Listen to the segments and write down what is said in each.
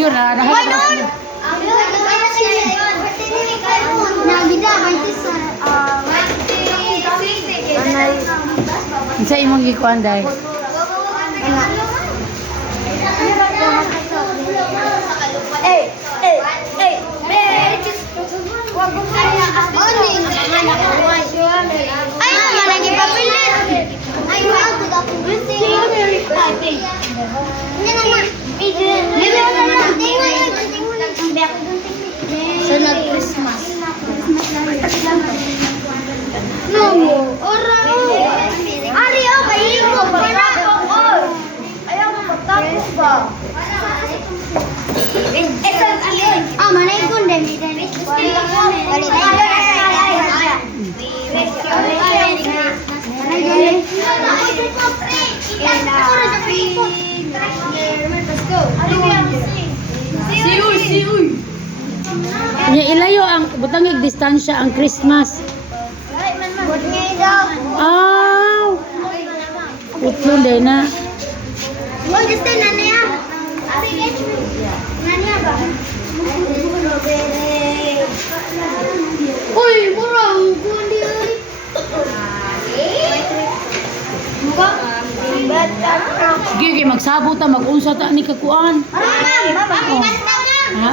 yun ah. Why not? Sa imong gikuan dai. Ay, lagi papilit. Ay, ako dapat gusto. So, nag-Christmas. No, Ari, okay, iko. Ayaw mo magtapos ba? Manay ko din. Nya ilayo ang butangig distansya ang Christmas. Ah. Utlo day na. Uy, murang kundi. Gigi magsabot ta mag-unsa ta ni kakuan. Ha?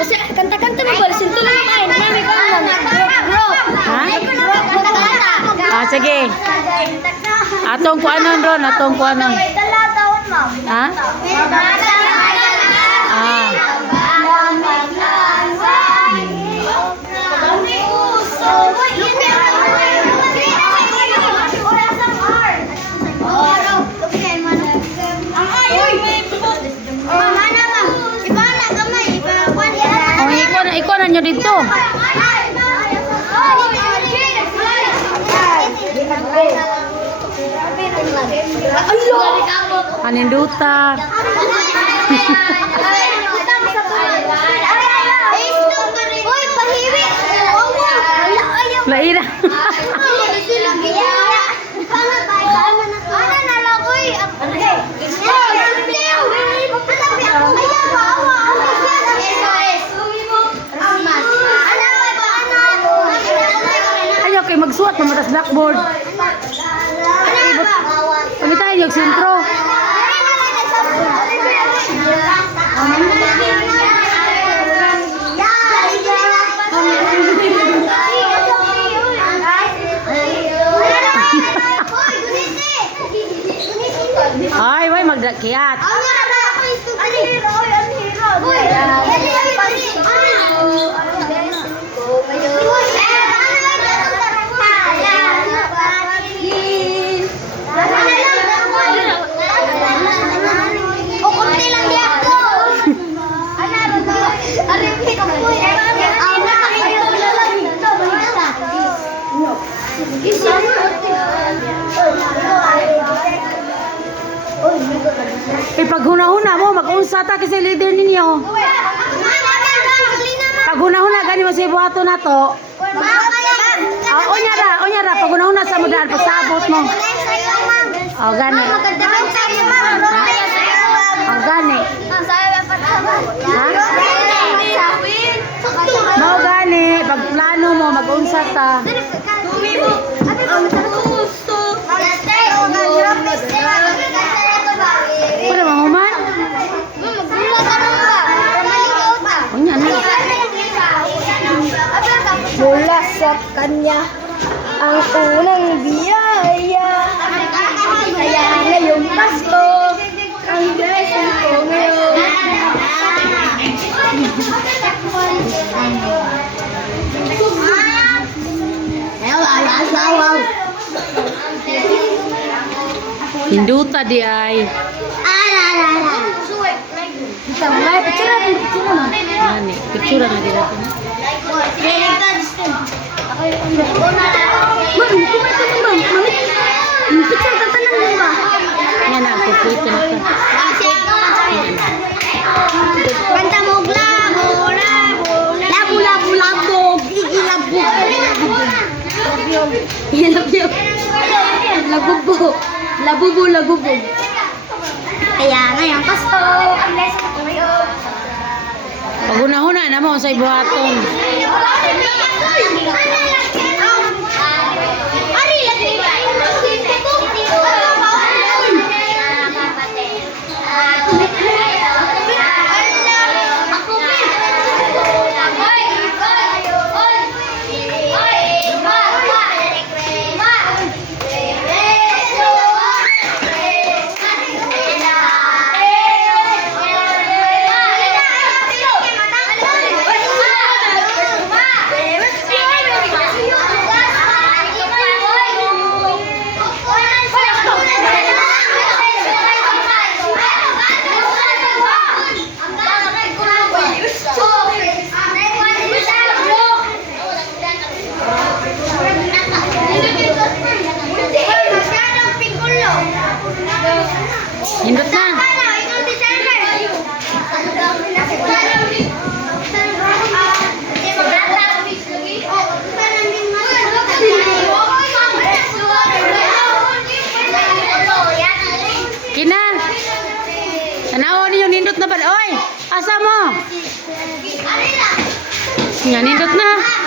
Kasi kanta-kanta mo ba? Sinto lang kain. Mami ko lang. Ha? Ah, sige. Atong kuanon ron, atong kuanon. Dala taon, ma'am. Ha? Ah. Oh, ikaw na nyo dito. Aninduta. Laira. Ayaw kay magsuot ng matas blackboard. Pagkita yung sintro. Ay, way magdakiat. Paghuna-huna mo, mag-unsa ta kasi leader ninyo. Paghuna-huna gani mo sa ibuhato na to. Onya ra, paghuna-huna sa mudaan pasabot mo. Oh, gani. Oh, gani. Ha? Mao gani, pagplano mo mag-unsa ta. Pwede mahuman? Onya na. Mula sa kanya ang unang biyaya. Kaya ngayong Pasko ang blessing ko ngayon. Hinduta di ay. Ani, picture na dito. Yan na, kukulit na ito. Kanta mo labo, labog, igilabog. Labog po. Labubo. Kaya ngayon, kaso, ang lesson ko ngayon. Pag-una-huna na mo sa ibuhaton. Hindot na. Kina. Tanawa niyo nindot na ba? Oy, asa mo? Nga nindot na.